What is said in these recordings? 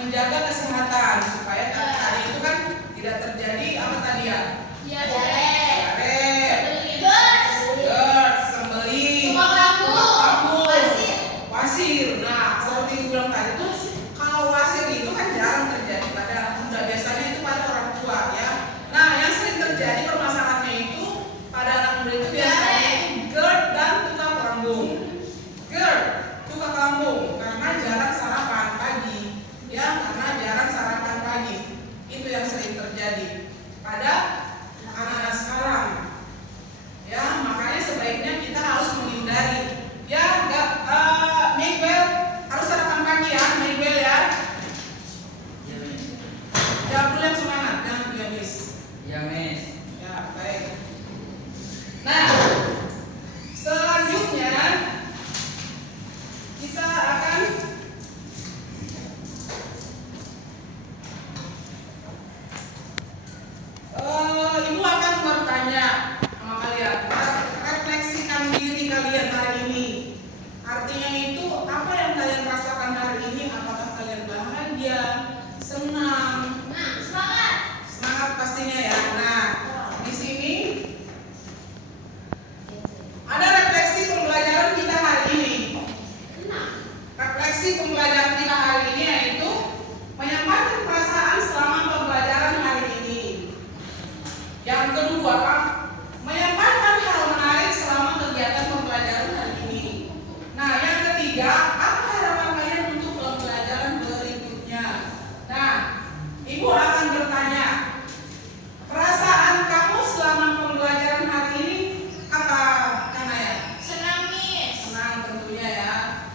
menjaga kesehatan supaya tadi itu kan tidak terjadi apa tadi ya? GERD, sembeli, wasir. Nah, seperti yang bilang tadi tuh, kalau wasir itu kan jarang terjadi pada anak muda, biasanya itu pada orang tua ya. Nah, yang sering terjadi permasalahannya itu pada anak muda itu biasanya itu GERD dan tukang lambung. GERD, tukang lambung, karena jarang sarapan pagi, ya, karena jarang sarapan pagi. Itu yang sering terjadi pada anak-anak sekarang. Ya, makanya sebaiknya kita harus menghindari. Ya, Miguel harus sarapan pagi ya, Miguel ya. Jawab dulu yang semangat, jangan ya Miss. Ya, Miss. Ya, baik. Nah, selanjutnya kita akan Ibu akan bertanya sama kalian, refleksikan diri kalian hari ini. Artinya itu apa yang kalian rasakan hari ini? Apakah kalian bahagia, senang, semangat pastinya ya. Nah, di sini ada refleksi pembelajaran kita hari ini. Refleksi pembelajaran kita hari ini yaitu menyampaikan perasaan selama pembelajaran hari ini. Yang kedua, menyampaikan hal menarik selama kegiatan pembelajaran hari ini. Nah, yang ketiga, apa harapan kalian untuk pembelajaran berikutnya? Nah, Ibu akan bertanya, perasaan kamu selama pembelajaran hari ini apa, Kanaya? Senang tentunya ya.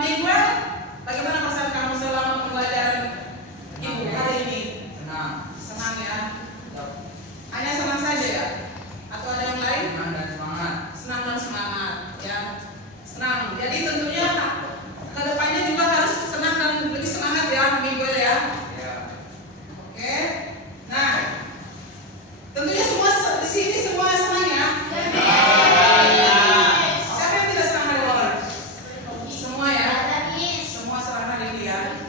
Miguel, bagaimana perasaan kamu selama pembelajaran Ibu hari ini? Senang ya. Hanya senang saja ya? Atau ada yang lain? Senang dan semangat ya. Senang. Jadi tentunya kedepannya juga harus senang dan lebih semangat ya, Miguel ya. Oke. Nah, tentunya semua di sini semua senang ya. Siapa yang tidak senang hari ini? Semua ya. Semua senang hari ini ya.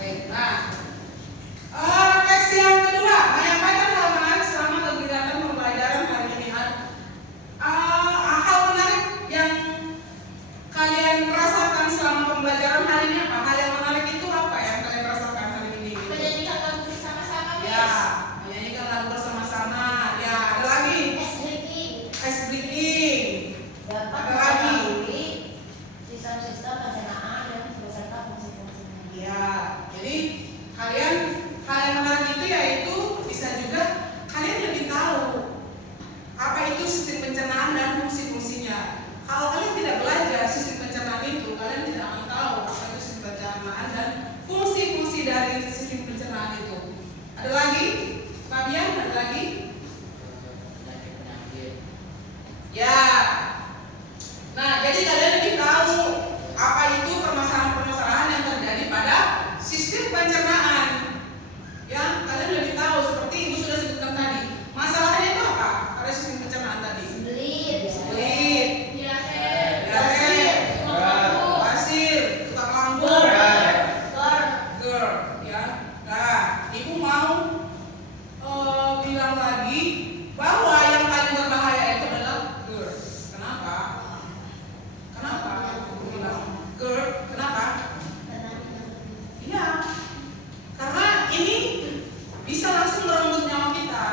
Baik. Nah, refleksi yang kedua, menyampaikan hal menarik selama kegiatan pembelajaran hari ini. Hal menarik yang kalian rasakan selama pembelajaran hari ini apa? Hal yang menarik itu apa yang kalian rasakan hari ini? Ya, menyanyikan lagu bersama-sama. Ya, ada lagi ice breaking. Ada lagi. Ya, jadi kalian hal yang menarik itu yaitu bisa juga kalian lebih tahu apa itu sistem pencernaan dan fungsi-fungsinya. Kalau kalian tidak belajar sistem pencernaan itu, kalian tidak akan tahu apa itu sistem pencernaan dan fungsi-fungsi dari sistem pencernaan itu. Ada lagi? Fabian, ada lagi? Ya. Nah, jadi kalian lebih tahu apa itu permasalahan-permasalahan yang terjadi pada sistem pencernaan. Ya, kalian lebih tahu seperti Ibu sudah sebutkan tadi. Masalahnya itu apa? Pada sistem pencernaan tadi. Belit, wasir, tukang lambung, GERD, ya. Nah, Ibu mau bilang lagi bahwa yang paling berbahaya itu adalah GERD. Kenapa? Ibu bilang GERD, kenapa? Iya, karena ini bisa langsung merenggut nyawa kita.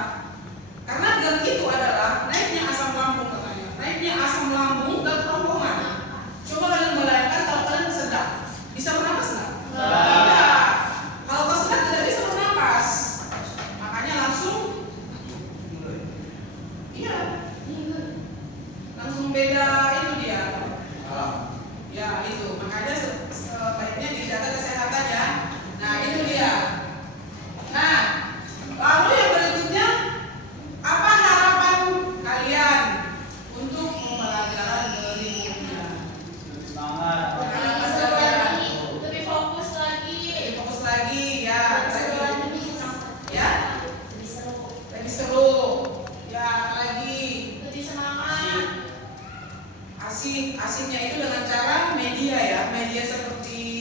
Karena GERD itu adalah naiknya asam lambung katanya. Naiknya asam lambung dan kerongkongan. Coba kalian bayangkan kalau kalian kesedak, bisa bernapas nggak? Tidak. Kalau kesedak tidak bisa bernapas. Makanya langsung, iya, langsung beda itu dia. Ya itu, makanya sebaiknya dijaga kesehatannya. Nah itu dia. Nah, lalu yang berikutnya, apa harapan kalian untuk pembelajaran berikutnya? Lebih fokus lagi. Lebih fokus lagi ya. Ya, lebih seru. Ya, lagi Lebih semangat. asiknya itu dengan cara media ya, media seperti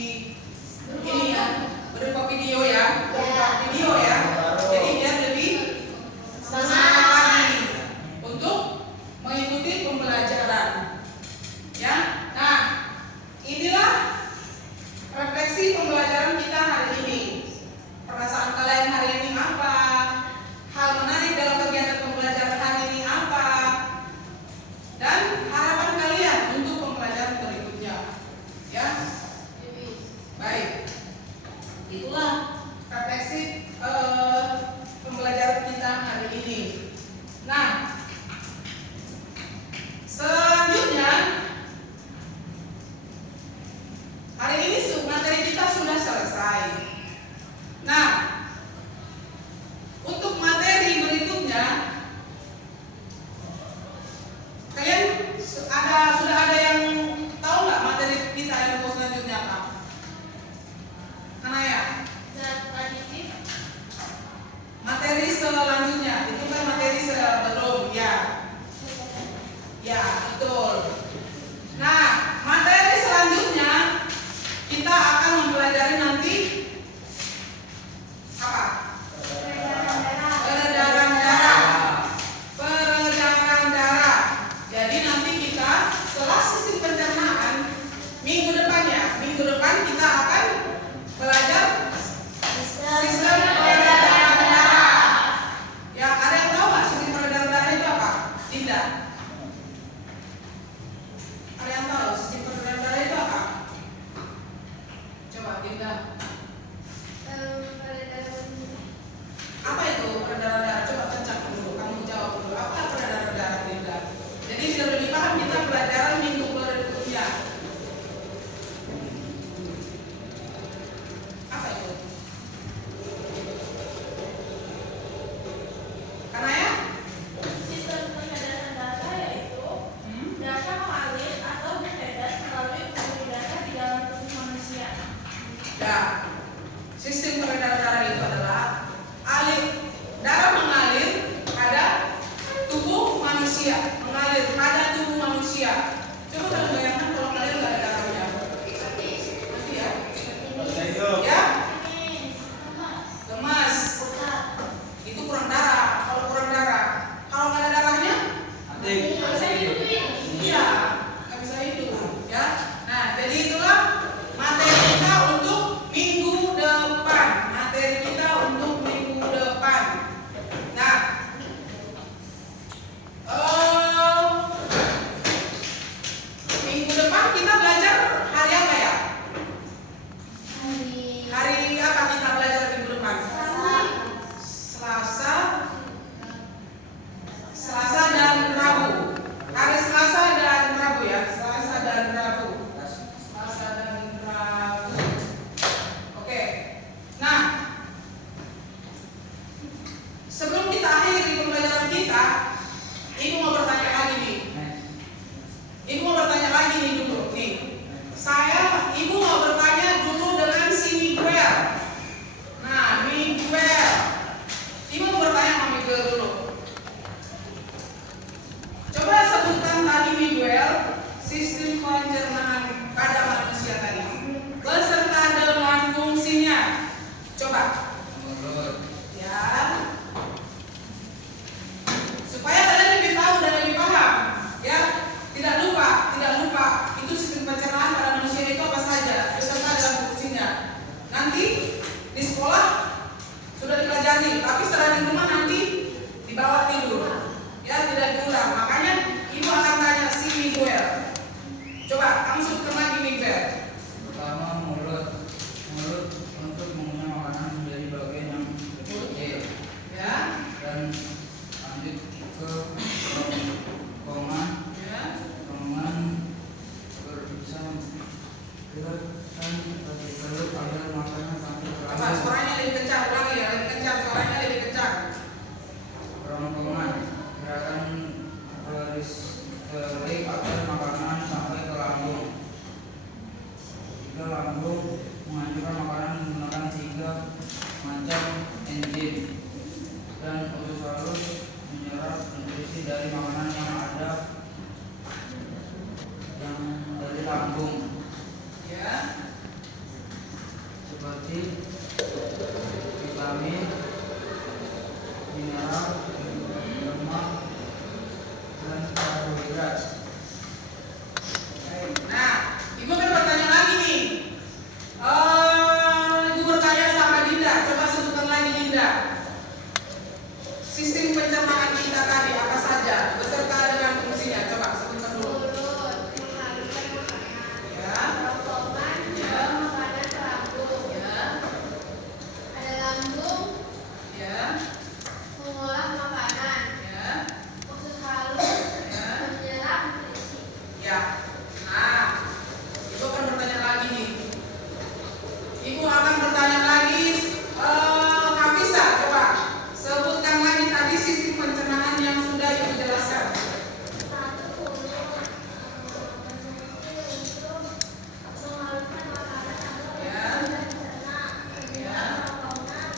Lalu agar makanan sampai Coba terlalu suaranya lebih kencang, ulangi ya, lebih kencang, suaranya lebih kencang. rombongan gerakan listrik agar makanan sampai ke lambung. 3. Lambung menghancurkan makanan menggunakan 3 macam enzim dan usus halus menyerap nutrisi dari makanan yang ada yang dari lambung, Ya, seperti vitamin, mineral, lemak, dan karbohidrat. nah, ibu kan bertanya lagi nih. Ibu bertanya sama Dinda, coba sebutkan lagi Dinda. Sistem pencernaan kita tadi apa saja beserta dengan fungsinya, coba sebutkan dulu. Mulut menghaluskan makanan. Ya, Kerongkongan membawa makanan ke lambung. ya, Ada lambung ya, mengolah makanan. ya, Usus halus ya, menyerap nutrisi. ya. Nah, ibu akan bertanya lagi nih. Ibu akan bertanya lagi, Kafisa, coba sebutkan lagi tadi sistem pencernaan yang sudah ibu jelaskan. Satu mulut berfungsi untuk menghaluskan makanan agar Ya. mudah dicerna. Kedua, Ya. kerongkongan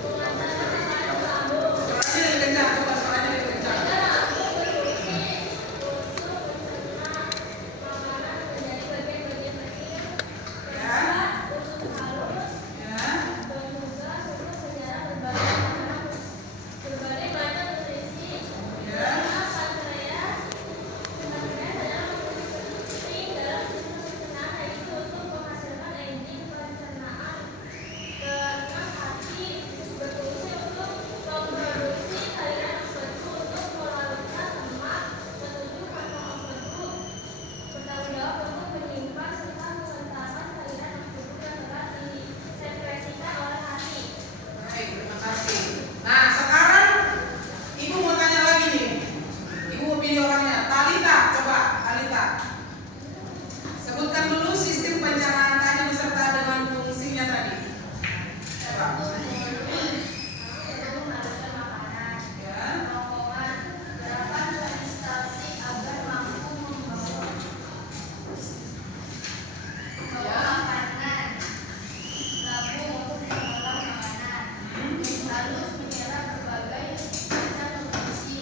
mengantarkan makanan ke lambung. Suaranya lebih kencang, coba suaranya lebih kencang. Bertanggung jawab untuk menyimpan serta mengentalkan cairan empedu yang telah disekresikan oleh hati. Baik, terima kasih. Nah, sekarang ibu mau tanya lagi nih. Ibu mau pilih orangnya. Talita, coba Talita. Sebutkan dulu sistem pencernaan tadi beserta dengan fungsinya tadi. Coba. Untuk menghaluskan makanan. Ya, Kerongkongan gerakan peristaltik agar mampu membawa makanan. Lambung untuk mengolah makanan. Usus halus menyerap berbagai macam nutrisi.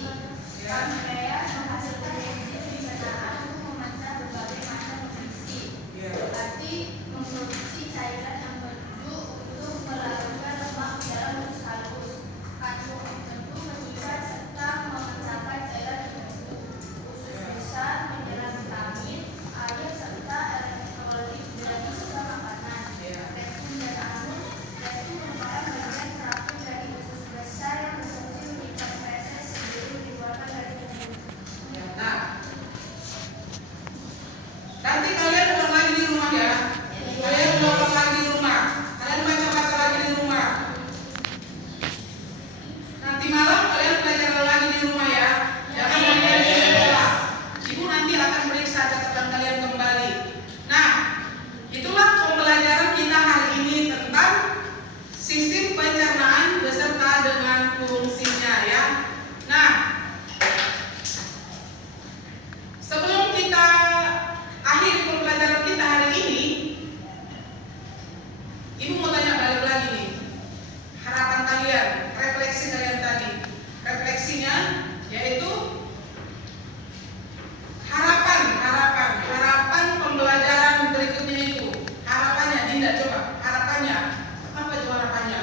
ya, Pankreas menghasilkan enzim pencernaan untuk memancar berbagai macam nutrisi. ya. Hati memproduksi cairan empedu untuk melarutkan lemak di dalam usus halus. Kandung empedu menyimpan serta memecahkan cairan empedu. Usus besar menyerap vitamin, air serta elektrolit dari sisa makanan. Rektum dan anus. Rektum merupakan bagian terakhir dari usus besar yang berfungsi menyimpan feses sebelum dikeluarkan dari tubuh. Ya, nah, nanti kalian ulang lagi di rumah ya. Kalian ulang lagi di rumah. Kalian baca-baca lagi di rumah. Nanti malam kalian belajar lagi di rumah ya. Jangan sampai di sekolah. Ibu nanti akan periksa catatan kalian kembali. Nah, itulah pembelajaran kita hari ini tentang sistem pencernaan beserta dengan fungsinya ya. Nah, sebelum kita akhiri pembelajaran kita hari ini, ibu mau tanya balik lagi nih. Harapan kalian, refleksi kalian tadi. Refleksinya yaitu harapan pembelajaran berikutnya itu. Harapannya, Dinda coba. Harapannya apa itu harapannya?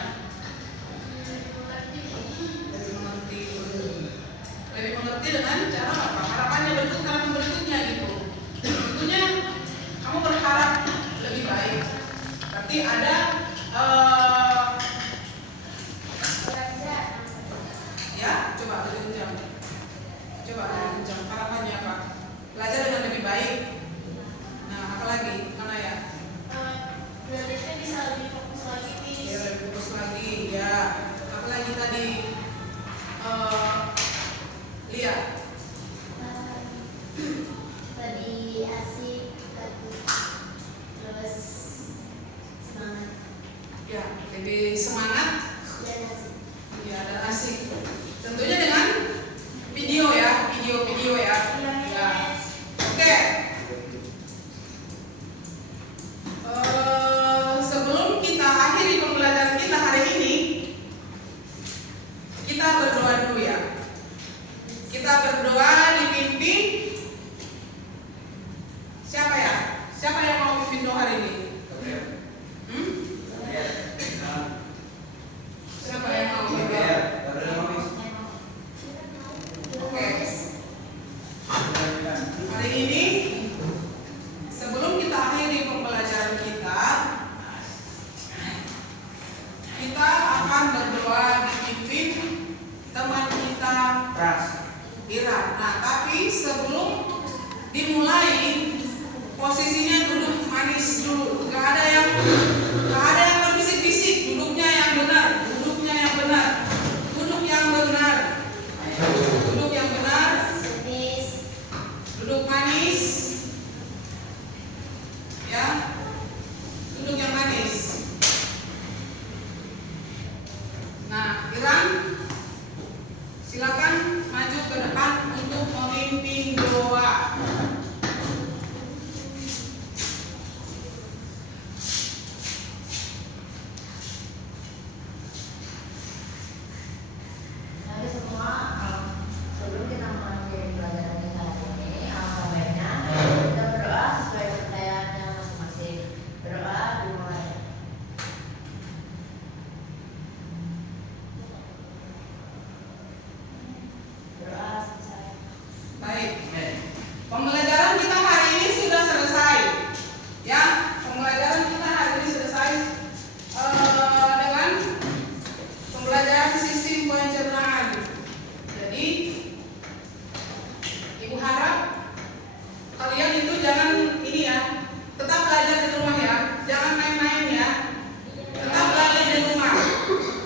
Lebih mengerti dengan cara apa? Harapannya berikutnya gitu. Tentunya kamu berharap lebih baik. Berarti ada ya, coba lebih kencang. Coba lebih kencang. Harapannya apa? Belajar dengan lebih baik. Nah, apa lagi? Mana ya? Belajarnya bisa lebih fokus lagi nih. Ya, lebih fokus lagi. Ya, apa lagi tadi? Kita berdoa dipimpin siapa ya? Siapa yang mau pimpin doa hari ini? Siapa yang mau pimpin? Oke. Hari ini sebelum kita akhiri pembelajaran kita akan berdoa dipimpin teman kita Ira. Nah, tapi sebelum dimulai posisinya duduk manis dulu. Gak ada yang berbisik-bisik. Duduknya yang benar. Duduk yang benar. Duduk yang benar. Duduk manis. Ya. Duduk yang manis. Nah, Iran, silakan maju ke depan untuk memimpin doa. Jadi semua sebelum kita mengakhiri pelajaran kita hari ini, alangkah baiknya kita berdoa sesuai kepercayaannya masing-masing. Berdoa dimulai. Berdoa selesai. Baik. Pembelajaran kita hari ini sudah selesai. Ya, pembelajaran kita hari ini selesai dengan pembelajaran sistem pencernaan. Jadi, Ibu harap kalian itu jangan ini ya, tetap belajar di rumah ya, jangan main-main ya. Tetap belajar di rumah.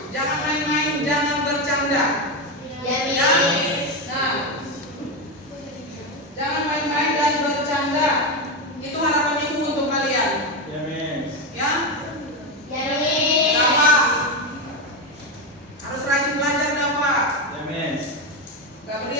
Jangan main-main, jangan bercanda. Ya. Nah, jangan main-main dan bercanda. Itu harapan ibu untuk kalian. Ya. Dafa. Harus rajin belajar, Dafa. Gabriel.